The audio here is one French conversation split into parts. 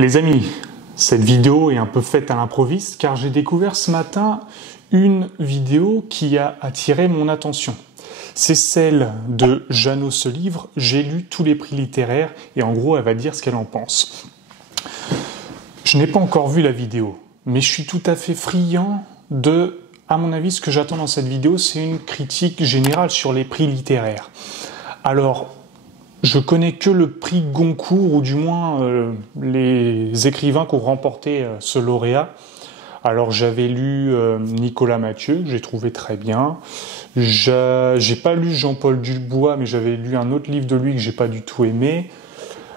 Les amis, cette vidéo est un peu faite à l'improviste car j'ai découvert ce matin une vidéo qui a attiré mon attention. C'est celle de Jeannot ce livre, j'ai lu tous les prix littéraires et en gros elle va dire ce qu'elle en pense. Je n'ai pas encore vu la vidéo, mais je suis tout à fait friand de, à mon avis, ce que j'attends dans cette vidéo, c'est une critique générale sur les prix littéraires. Alors, je connais que le prix Goncourt, ou du moins les écrivains qui ont remporté ce lauréat. Alors j'avais lu Nicolas Mathieu, que j'ai trouvé très bien. J'ai pas lu Jean-Paul Dubois, mais j'avais lu un autre livre de lui que j'ai pas du tout aimé.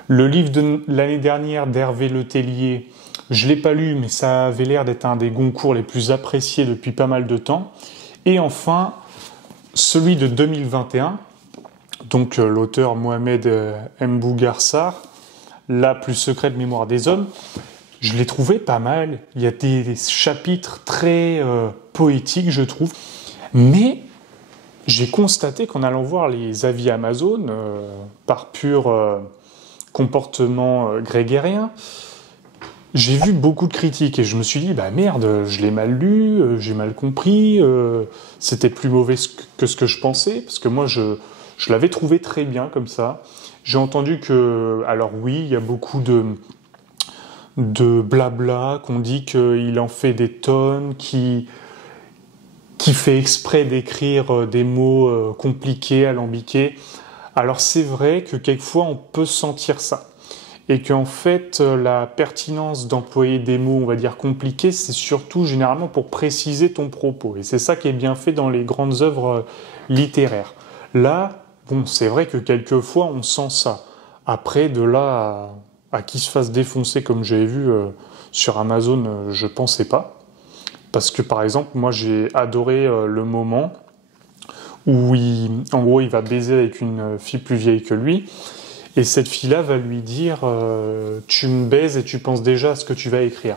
Le livre de l'année dernière d'Hervé Letellier, je l'ai pas lu, mais ça avait l'air d'être un des Goncourt les plus appréciés depuis pas mal de temps. Et enfin, celui de 2021, donc l'auteur Mohamed Mbougarsar, La plus secrète mémoire des hommes, je l'ai trouvé pas mal. Il y a des chapitres très poétiques, je trouve. Mais j'ai constaté qu'en allant voir les avis Amazon, par pur comportement grégorien, j'ai vu beaucoup de critiques et je me suis dit, bah merde, je l'ai mal lu, j'ai mal compris, c'était plus mauvais que ce que je pensais, parce que moi je l'avais trouvé très bien comme ça. J'ai entendu que, alors oui, il y a beaucoup de blabla, qu'on dit qu'il en fait des tonnes, qui fait exprès d'écrire des mots compliqués, alambiqués. Alors c'est vrai que quelquefois on peut sentir ça. Et qu'en fait, la pertinence d'employer des mots, on va dire, compliqués, c'est surtout généralement pour préciser ton propos. Et c'est ça qui est bien fait dans les grandes œuvres littéraires. Là, bon, c'est vrai que quelquefois, on sent ça. Après, de là à qu'il se fasse défoncer, comme j'avais vu sur Amazon, je pensais pas. Parce que, par exemple, moi, j'ai adoré le moment où, en gros, il va baiser avec une fille plus vieille que lui. Et cette fille-là va lui dire tu me baises et tu penses déjà à ce que tu vas écrire.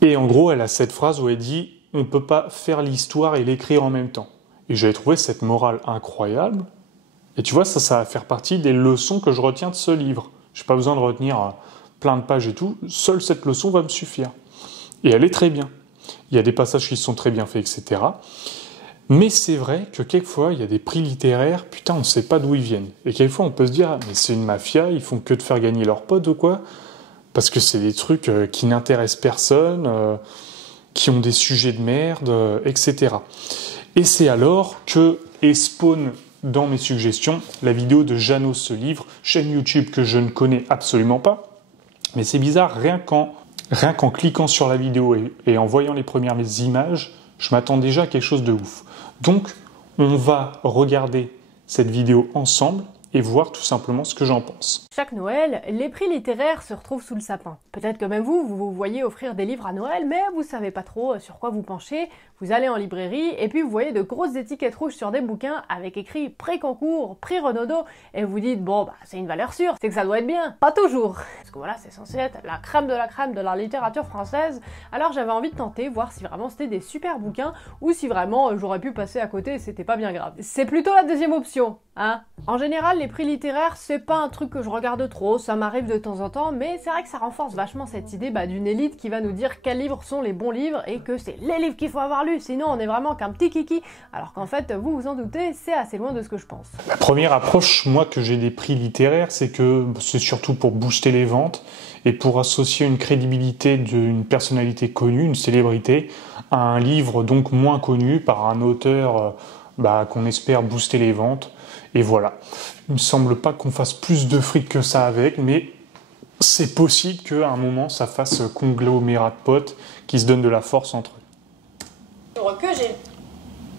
Et en gros, elle a cette phrase où elle dit on ne peut pas faire l'histoire et l'écrire en même temps. Et j'avais trouvé cette morale incroyable. Et tu vois, ça va faire partie des leçons que je retiens de ce livre. J'ai pas besoin de retenir plein de pages et tout. Seule cette leçon va me suffire. Et elle est très bien. Il y a des passages qui sont très bien faits, etc. Mais c'est vrai que quelquefois, il y a des prix littéraires, putain, on ne sait pas d'où ils viennent. Et quelquefois, on peut se dire, ah, mais c'est une mafia, ils font que de faire gagner leurs potes ou quoi? Parce que c'est des trucs qui n'intéressent personne, qui ont des sujets de merde, etc. Et c'est alors que spawn dans mes suggestions la vidéo de Jeannot ce livre, chaîne YouTube que je ne connais absolument pas. Mais c'est bizarre, rien qu'en cliquant sur la vidéo et en voyant les premières images, je m'attends déjà à quelque chose de ouf. Donc, on va regarder cette vidéo ensemble et voir tout simplement ce que j'en pense. Chaque Noël, les prix littéraires se retrouvent sous le sapin. Peut-être que même vous vous voyez offrir des livres à Noël, mais vous savez pas trop sur quoi vous penchez. Vous allez en librairie et puis vous voyez de grosses étiquettes rouges sur des bouquins avec écrit prix Goncourt, prix Renaudot, et vous dites bon bah c'est une valeur sûre, c'est que ça doit être bien. Pas toujours, parce que voilà, c'est censé être la crème de la littérature française. Alors j'avais envie de tenter, voir si vraiment c'était des super bouquins ou si vraiment j'aurais pu passer à côté et c'était pas bien grave. C'est plutôt la deuxième option, hein. En général, les prix littéraires, c'est pas un truc que je regarde trop, ça m'arrive de temps en temps, mais c'est vrai que ça renforce vachement cette idée d'une élite qui va nous dire quels livres sont les bons livres et que c'est les livres qu'il faut avoir lus, sinon on est vraiment qu'un petit kiki, alors qu'en fait, vous vous en doutez, c'est assez loin de ce que je pense. La première approche, moi, que j'ai des prix littéraires, c'est que c'est surtout pour booster les ventes et pour associer une crédibilité d'une personnalité connue, une célébrité, à un livre donc moins connu par un auteur qu'on espère booster les ventes. Et voilà, il me semble pas qu'on fasse plus de fric que ça avec, mais c'est possible qu'à un moment ça fasse conglomérat de potes qui se donnent de la force entre eux. Que j'ai.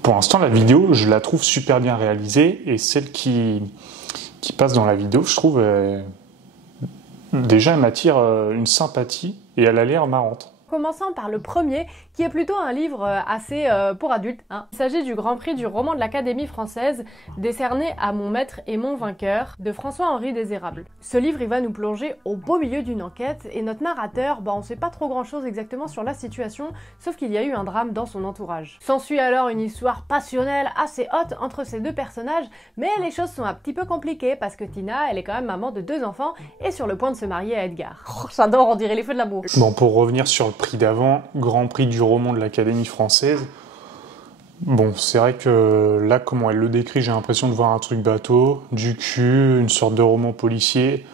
Pour l'instant, la vidéo, je la trouve super bien réalisée, et celle qui passe dans la vidéo, je trouve, déjà elle m'attire une sympathie, et elle a l'air marrante. commençant par le premier, qui est plutôt un livre assez pour adultes. Il s'agit du Grand Prix du roman de l'Académie française, décerné à Mon maître et mon vainqueur, de François-Henri Désérable. Ce livre, il va nous plonger au beau milieu d'une enquête, et notre narrateur, on sait pas trop grand chose exactement sur la situation, sauf qu'il y a eu un drame dans son entourage. S'ensuit alors une histoire passionnelle assez haute entre ces deux personnages, mais les choses sont un petit peu compliquées parce que Tina, elle est quand même maman de 2 enfants et sur le point de se marier à Edgar. Oh, j'adore, on dirait les feux de l'amour. Bon, pour revenir sur le prix d'avant, Grand Prix du roman de l'Académie française, bon, c'est vrai que là, comment elle le décrit, j'ai l'impression de voir un truc bateau, du cul, une sorte de roman policier.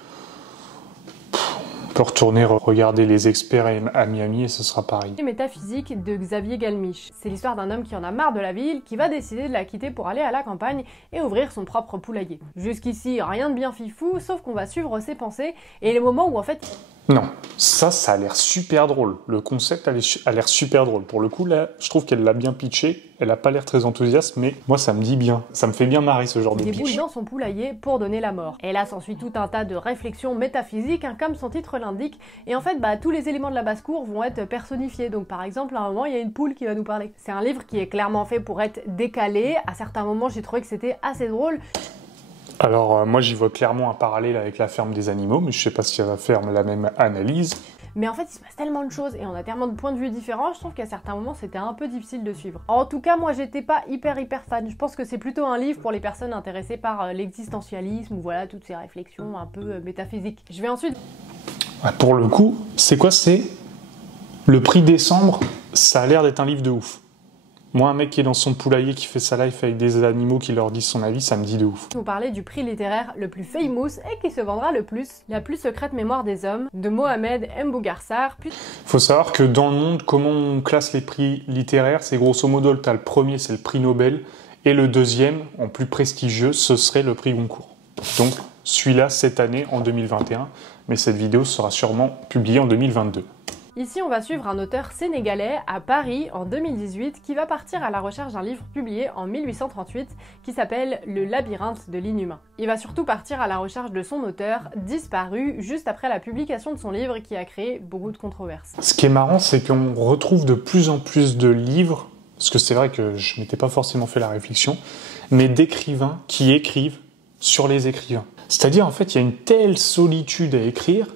On peut retourner regarder Les Experts à Miami et ce sera pareil. Métaphysique de Xavier Galmiche. C'est l'histoire d'un homme qui en a marre de la ville, qui va décider de la quitter pour aller à la campagne et ouvrir son propre poulailler. Jusqu'ici, rien de bien fifou, sauf qu'on va suivre ses pensées et les moments où en fait... Non, ça a l'air super drôle. Le concept a l'air super drôle. Pour le coup, là, je trouve qu'elle l'a bien pitché. Elle a pas l'air très enthousiaste, mais moi, ça me dit bien. Ça me fait bien marrer, ce genre de pitch. Il déboule dans son poulailler pour donner la mort. Et là, s'ensuit tout un tas de réflexions métaphysiques, comme son titre l'indique. Et en fait, tous les éléments de la basse-cour vont être personnifiés. Donc, par exemple, à un moment, il y a une poule qui va nous parler. C'est un livre qui est clairement fait pour être décalé. À certains moments, j'ai trouvé que c'était assez drôle. Alors, moi, j'y vois clairement un parallèle avec La ferme des animaux, mais je sais pas si elle va faire la même analyse. Mais en fait, il se passe tellement de choses et on a tellement de points de vue différents, je trouve qu'à certains moments, c'était un peu difficile de suivre. En tout cas, moi, j'étais pas hyper fan. Je pense que c'est plutôt un livre pour les personnes intéressées par l'existentialisme ou voilà, toutes ces réflexions un peu métaphysiques. Je vais ensuite... Pour le coup, c'est quoi? C'est le prix décembre, ça a l'air d'être un livre de ouf. Moi, un mec qui est dans son poulailler, qui fait sa life avec des animaux, qui leur disent son avis, ça me dit de ouf. Vous parlez du prix littéraire le plus famous et qui se vendra le plus, La plus secrète mémoire des hommes, de Mohamed Mbougarsar. Faut savoir que dans le monde, comment on classe les prix littéraires, c'est grosso modo, t'as le premier, c'est le prix Nobel, et le deuxième, en plus prestigieux, ce serait le prix Goncourt. Donc, celui-là, cette année, en 2021, mais cette vidéo sera sûrement publiée en 2022. Ici, on va suivre un auteur sénégalais à Paris en 2018 qui va partir à la recherche d'un livre publié en 1838 qui s'appelle Le labyrinthe de l'inhumain. Il va surtout partir à la recherche de son auteur, disparu juste après la publication de son livre qui a créé beaucoup de controverses. Ce qui est marrant, c'est qu'on retrouve de plus en plus de livres, parce que c'est vrai que je m'étais pas forcément fait la réflexion, mais d'écrivains qui écrivent sur les écrivains. C'est-à-dire, en fait, il y a une telle solitude à écrire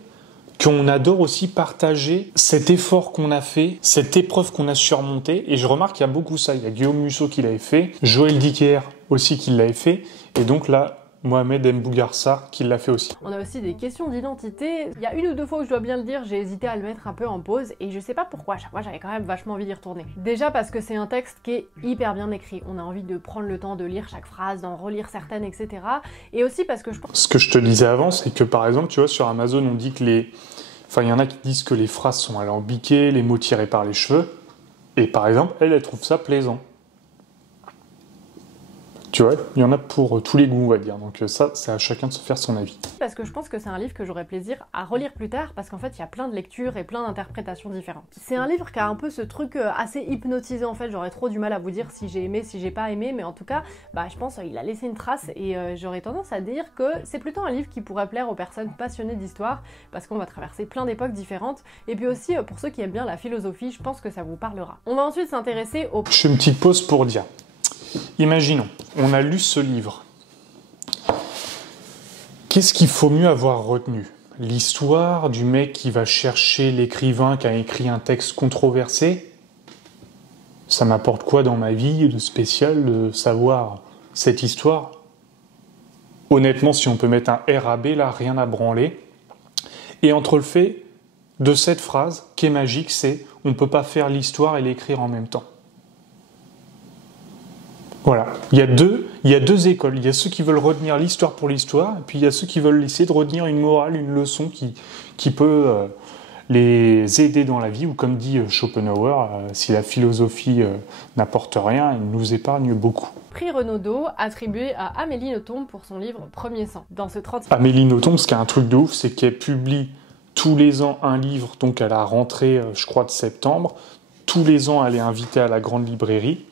qu'on adore aussi partager cet effort qu'on a fait, cette épreuve qu'on a surmontée. Et je remarque qu'il y a beaucoup ça. Il y a Guillaume Musso qui l'avait fait, Joël Dicker aussi qui l'avait fait, et donc là, Mohamed Mbougarsar qui l'a fait aussi. On a aussi des questions d'identité. Il y a une ou deux fois où je dois bien le dire, j'ai hésité à le mettre un peu en pause et je sais pas pourquoi, à chaque fois j'avais quand même vachement envie d'y retourner. Déjà parce que c'est un texte qui est hyper bien écrit, on a envie de prendre le temps de lire chaque phrase, d'en relire certaines, etc. Et aussi parce que je pense... Ce que je te disais avant, c'est que par exemple, tu vois, sur Amazon, on dit que il y en a qui disent que les phrases sont alambiquées, les mots tirés par les cheveux, et par exemple, elle trouve ça plaisant. Tu vois, il y en a pour tous les goûts, on va dire. Donc ça, c'est à chacun de se faire son avis. Parce que je pense que c'est un livre que j'aurais plaisir à relire plus tard, parce qu'en fait, il y a plein de lectures et plein d'interprétations différentes. C'est un livre qui a un peu ce truc assez hypnotisant, en fait. J'aurais trop du mal à vous dire si j'ai aimé, si j'ai pas aimé, mais en tout cas, je pense qu'il a laissé une trace, et j'aurais tendance à dire que c'est plutôt un livre qui pourrait plaire aux personnes passionnées d'histoire, parce qu'on va traverser plein d'époques différentes, et puis aussi, pour ceux qui aiment bien la philosophie, je pense que ça vous parlera. On va ensuite s'intéresser au... Je fais une petite pause pour dire... Imaginons, on a lu ce livre. Qu'est-ce qu'il faut mieux avoir retenu? L'histoire du mec qui va chercher l'écrivain qui a écrit un texte controversé? Ça m'apporte quoi dans ma vie de spécial de savoir cette histoire? Honnêtement, si on peut mettre un RAB là, rien à branler. Et entre le fait de cette phrase qui est magique, c'est on ne peut pas faire l'histoire et l'écrire en même temps. Voilà, il y a deux écoles. Il y a ceux qui veulent retenir l'histoire pour l'histoire, et puis il y a ceux qui veulent essayer de retenir une morale, une leçon qui peut les aider dans la vie, ou comme dit Schopenhauer, si la philosophie n'apporte rien, elle nous épargne beaucoup. Prix Renaudot, attribué à Amélie Nothomb pour son livre Premier sang. Dans ce 30... Amélie Nothomb, ce qui est un truc de ouf, c'est qu'elle publie tous les ans un livre, donc à la rentrée, je crois, de septembre. Tous les ans, elle est invitée à la grande librairie.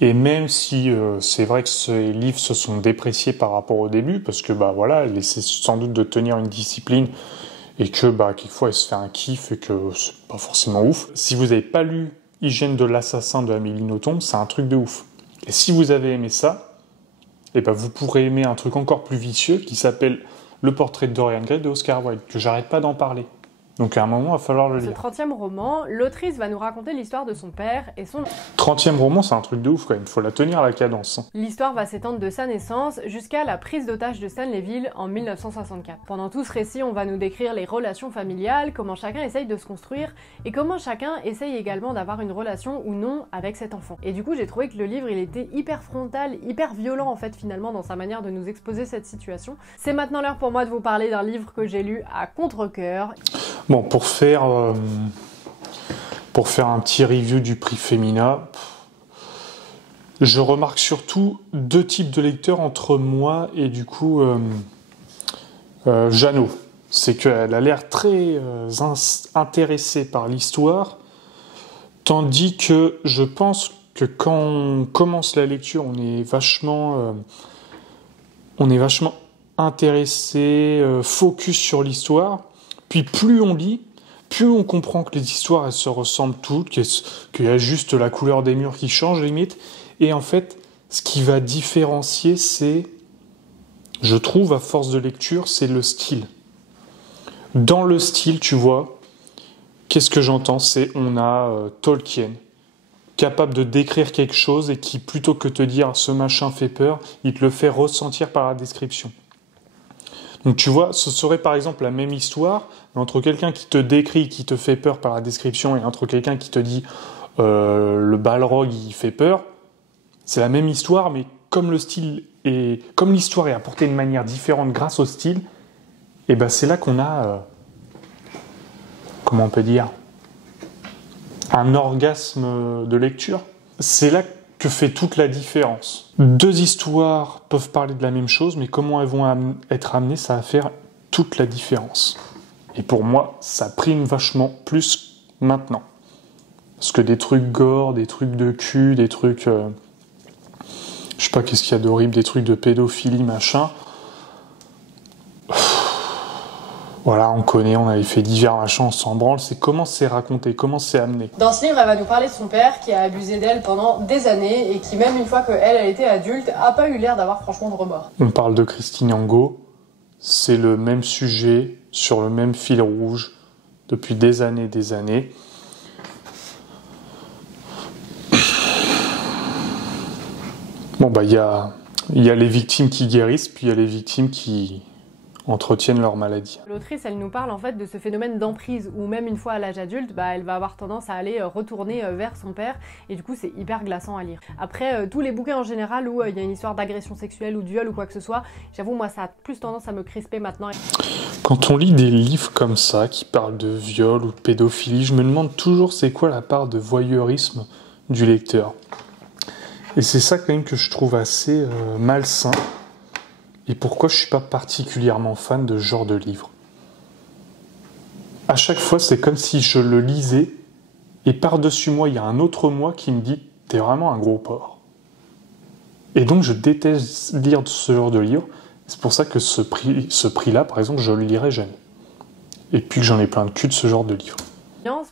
Et même si c'est vrai que ces livres se sont dépréciés par rapport au début, parce que voilà, elle essaie sans doute de tenir une discipline et que quelquefois elle se fait un kiff et que c'est pas forcément ouf. Si vous n'avez pas lu Hygiène de l'assassin de Amélie Nothomb, c'est un truc de ouf. Et si vous avez aimé ça, vous pourrez aimer un truc encore plus vicieux qui s'appelle Le portrait de Dorian Gray de Oscar Wilde, que j'arrête pas d'en parler. Donc à un moment, il va falloir le lire. Ce 30e roman, l'autrice va nous raconter l'histoire de son père et son... 30e roman, c'est un truc de ouf quand même, il faut la tenir à la cadence. L'histoire va s'étendre de sa naissance jusqu'à la prise d'otage de Stanleyville en 1964. Pendant tout ce récit, on va nous décrire les relations familiales, comment chacun essaye de se construire et comment chacun essaye également d'avoir une relation ou non avec cet enfant. Et du coup, j'ai trouvé que le livre, il était hyper frontal, hyper violent en fait finalement dans sa manière de nous exposer cette situation. C'est maintenant l'heure pour moi de vous parler d'un livre que j'ai lu à contre-cœur. Bon, pour faire un petit review du prix Femina, je remarque surtout deux types de lecteurs entre moi et du coup Jeannot. C'est qu'elle a l'air très intéressée par l'histoire, tandis que je pense que quand on commence la lecture, on est vachement intéressé, focus sur l'histoire. Puis plus on lit, plus on comprend que les histoires elles se ressemblent toutes, qu'il y a juste la couleur des murs qui change limite. Et en fait, ce qui va différencier, c'est, je trouve à force de lecture, c'est le style. Dans le style, tu vois, qu'est-ce que j'entends? C'est on a Tolkien, capable de décrire quelque chose et qui, plutôt que te dire ce machin fait peur, il te le fait ressentir par la description. Donc tu vois, ce serait par exemple la même histoire, mais entre quelqu'un qui te décrit, qui te fait peur par la description, et entre quelqu'un qui te dit le Balrog il fait peur, c'est la même histoire, mais comme l'histoire est apportée de manière différente grâce au style, et c'est là qu'on a, comment on peut dire, un orgasme de lecture. C'est là que fait toute la différence. Deux histoires peuvent parler de la même chose, mais comment elles vont être amenées, ça va faire toute la différence. Et pour moi, ça prime vachement plus maintenant. Parce que des trucs gore, des trucs de cul, des trucs... je sais pas qu'est-ce qu'il y a d'horrible, des trucs de pédophilie, machin... Voilà, on connaît, on avait fait divers machins, on s'en branle, c'est comment c'est raconté, comment c'est amené. Dans ce livre, elle va nous parler de son père qui a abusé d'elle pendant des années et qui, même une fois qu'elle était adulte, a pas eu l'air d'avoir franchement de remords. On parle de Christine Angot, c'est le même sujet, sur le même fil rouge, depuis des années. Bon, il y a les victimes qui guérissent, puis il y a les victimes qui entretiennent leur maladie. L'autrice, elle nous parle en fait de ce phénomène d'emprise où même une fois à l'âge adulte, elle va avoir tendance à aller retourner vers son père et du coup c'est hyper glaçant à lire. Après, tous les bouquins en général où il y a une histoire d'agression sexuelle ou de viol ou quoi que ce soit, j'avoue moi ça a plus tendance à me crisper maintenant. Quand on lit des livres comme ça qui parlent de viol ou de pédophilie, je me demande toujours c'est quoi la part de voyeurisme du lecteur. Et c'est ça quand même que je trouve assez malsain. Et pourquoi je suis pas particulièrement fan de ce genre de livre. À chaque fois, c'est comme si je le lisais, et par-dessus moi, il y a un autre moi qui me dit « T'es vraiment un gros porc ». Et donc, je déteste lire ce genre de livre. C'est pour ça que ce prix-là, par exemple, je le lirai jamais. Et puis que j'en ai plein de cul de ce genre de livre.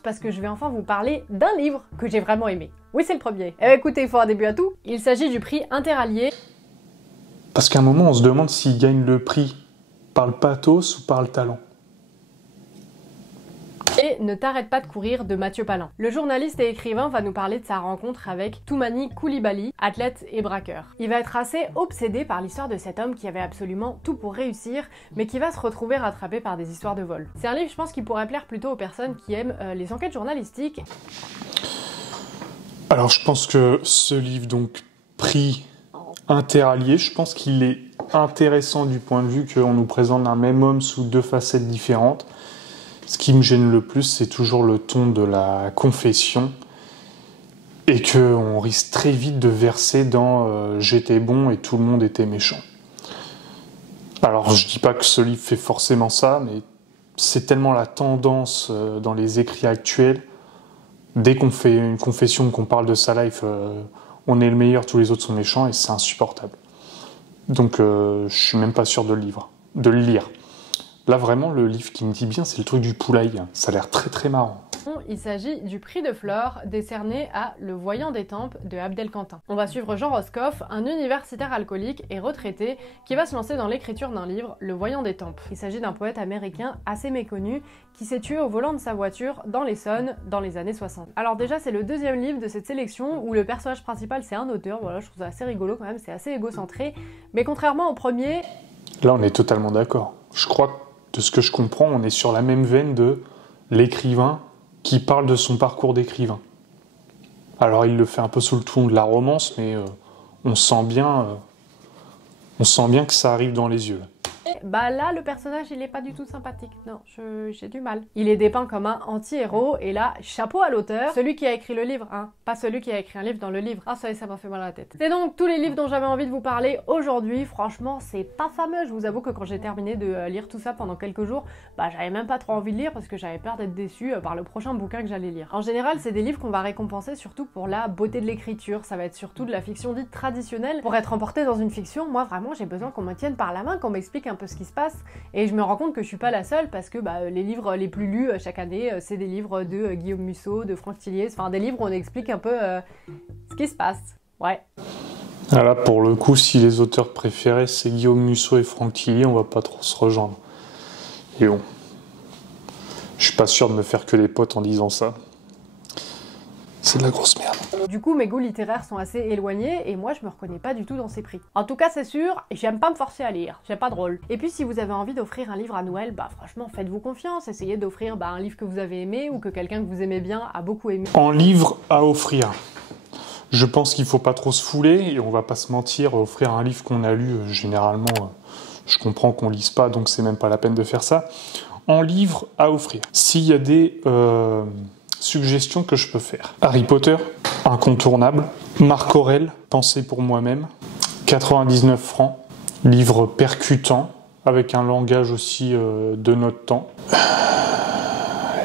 Parce que je vais enfin vous parler d'un livre que j'ai vraiment aimé. Oui, c'est le premier. Écoutez, il faut un début à tout. Il s'agit du prix Interallié. Parce qu'à un moment, on se demande s'il gagne le prix par le pathos ou par le talent. Et Ne t'arrête pas de courir de Mathieu Palin. Le journaliste et écrivain va nous parler de sa rencontre avec Toumani Coulibaly, athlète et braqueur. Il va être assez obsédé par l'histoire de cet homme qui avait absolument tout pour réussir, mais qui va se retrouver rattrapé par des histoires de vol. C'est un livre, je pense, qui pourrait plaire plutôt aux personnes qui aiment les enquêtes journalistiques. Alors je pense que ce livre, donc, prix Interallié, je pense qu'il est intéressant du point de vue qu'on nous présente un même homme sous deux facettes différentes. Ce qui me gêne le plus, c'est toujours le ton de la confession et qu'on risque très vite de verser dans j'étais bon et tout le monde était méchant. Alors je dis pas que ce livre fait forcément ça, mais c'est tellement la tendance dans les écrits actuels. Dès qu'on fait une confession, qu'on parle de sa life, on est le meilleur, tous les autres sont méchants et c'est insupportable. Donc je suis même pas sûr de le lire. Là, vraiment, le livre qui me dit bien, c'est le truc du poulailler. Ça a l'air très très marrant. Il s'agit du prix de Flore, décerné à Le Voyant des Tempes de Abdel Quentin. On va suivre Jean Roscoff, un universitaire alcoolique et retraité qui va se lancer dans l'écriture d'un livre, Le Voyant des Tempes. Il s'agit d'un poète américain assez méconnu qui s'est tué au volant de sa voiture dans l'Essonne dans les années 60. Alors déjà, c'est le deuxième livre de cette sélection où le personnage principal c'est un auteur, voilà, je trouve ça assez rigolo quand même, c'est assez égocentré, mais contrairement au premier... Là, on est totalement d'accord. Je crois que, de ce que je comprends, on est sur la même veine de l'écrivain qui parle de son parcours d'écrivain. Alors il le fait un peu sous le ton de la romance, mais on sent bien que ça arrive dans les yeux. Bah là, le personnage, il est pas du tout sympathique. Non, j'ai du mal. Il est dépeint comme un anti-héros, et là, chapeau à l'auteur. Celui qui a écrit le livre, hein. Pas celui qui a écrit un livre dans le livre. Ah, ça m'a fait mal à la tête. C'est donc tous les livres dont j'avais envie de vous parler aujourd'hui. Franchement, c'est pas fameux. Je vous avoue que quand j'ai terminé de lire tout ça pendant quelques jours, bah j'avais même pas trop envie de lire parce que j'avais peur d'être déçue par le prochain bouquin que j'allais lire. En général, c'est des livres qu'on va récompenser surtout pour la beauté de l'écriture. Ça va être surtout de la fiction dite traditionnelle. Pour être emporté dans une fiction, moi vraiment, j'ai besoin qu'on me tienne par la main, qu'on m'explique un peu ce qui se passe, et je me rends compte que je suis pas la seule parce que les livres les plus lus chaque année, c'est des livres de Guillaume Musso, de Franck Tilliez, enfin des livres où on explique un peu ce qui se passe. Ouais. Là, pour le coup, si les auteurs préférés c'est Guillaume Musso et Franck Tilliez, on va pas trop se rejoindre. Et bon, je suis pas sûr de me faire que les potes en disant ça. C'est de la grosse merde. Du coup, mes goûts littéraires sont assez éloignés et moi, je me reconnais pas du tout dans ces prix. En tout cas, c'est sûr, j'aime pas me forcer à lire, j'ai pas de rôle. Et puis, si vous avez envie d'offrir un livre à Noël, bah franchement, faites-vous confiance, essayez d'offrir un livre que vous avez aimé ou que quelqu'un que vous aimez bien a beaucoup aimé. En livre à offrir, je pense qu'il faut pas trop se fouler et on va pas se mentir, offrir un livre qu'on a lu, généralement, je comprends qu'on lise pas, donc c'est même pas la peine de faire ça. En livre à offrir, s'il y a des... suggestions que je peux faire. Harry Potter, incontournable. Marc Aurèle, Pensée pour moi-même, 99 francs. Livre percutant, avec un langage aussi de notre temps.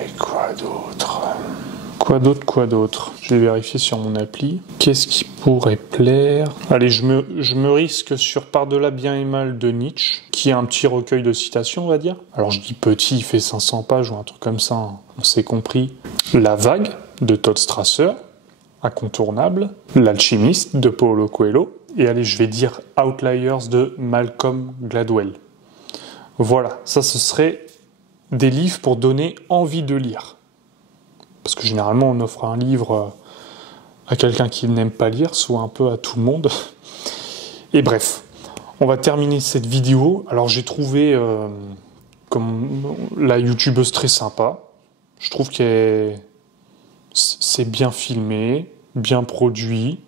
Et quoi d'autre? Je vais vérifier sur mon appli. Qu'est-ce qui pourrait plaire? Allez, je me risque sur Par-delà bien et mal de Nietzsche, qui est un petit recueil de citations, on va dire. Alors je dis petit, il fait 500 pages ou un truc comme ça, hein. On s'est compris. La vague de Todd Strasser, incontournable. L'alchimiste de Paulo Coelho. Et allez, je vais dire Outliers de Malcolm Gladwell. Voilà, ça ce serait des livres pour donner envie de lire. Parce que généralement on offre un livre à quelqu'un qui n'aime pas lire, soit un peu à tout le monde. Et bref, on va terminer cette vidéo. Alors j'ai trouvé comme la youtubeuse très sympa. Je trouve que c'est bien filmé, bien produit.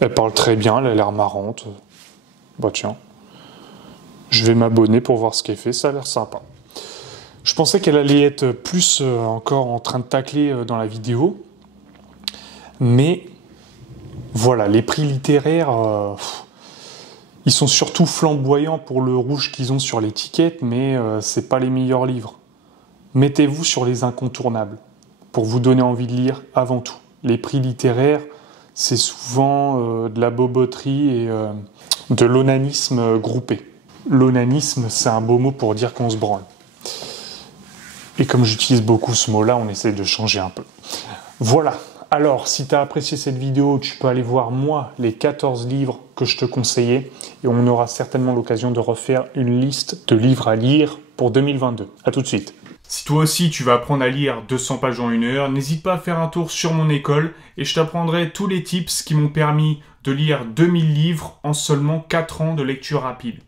Elle parle très bien, elle a l'air marrante. Bah tiens, je vais m'abonner pour voir ce qu'elle fait, ça a l'air sympa. Je pensais qu'elle allait être plus encore en train de tacler dans la vidéo. Mais voilà, les prix littéraires, ils sont surtout flamboyants pour le rouge qu'ils ont sur l'étiquette, mais c'est pas les meilleurs livres. Mettez-vous sur les incontournables, pour vous donner envie de lire avant tout. Les prix littéraires, c'est souvent de la boboterie et de l'onanisme groupé. L'onanisme, c'est un beau mot pour dire qu'on se branle. Et comme j'utilise beaucoup ce mot-là, on essaie de changer un peu. Voilà. Alors, si tu as apprécié cette vidéo, tu peux aller voir, moi, les 14 livres que je te conseillais. Et on aura certainement l'occasion de refaire une liste de livres à lire pour 2022. À tout de suite. Si toi aussi tu vas apprendre à lire 200 pages en 1 heure, n'hésite pas à faire un tour sur mon école et je t'apprendrai tous les tips qui m'ont permis de lire 2000 livres en seulement 4 ans de lecture rapide.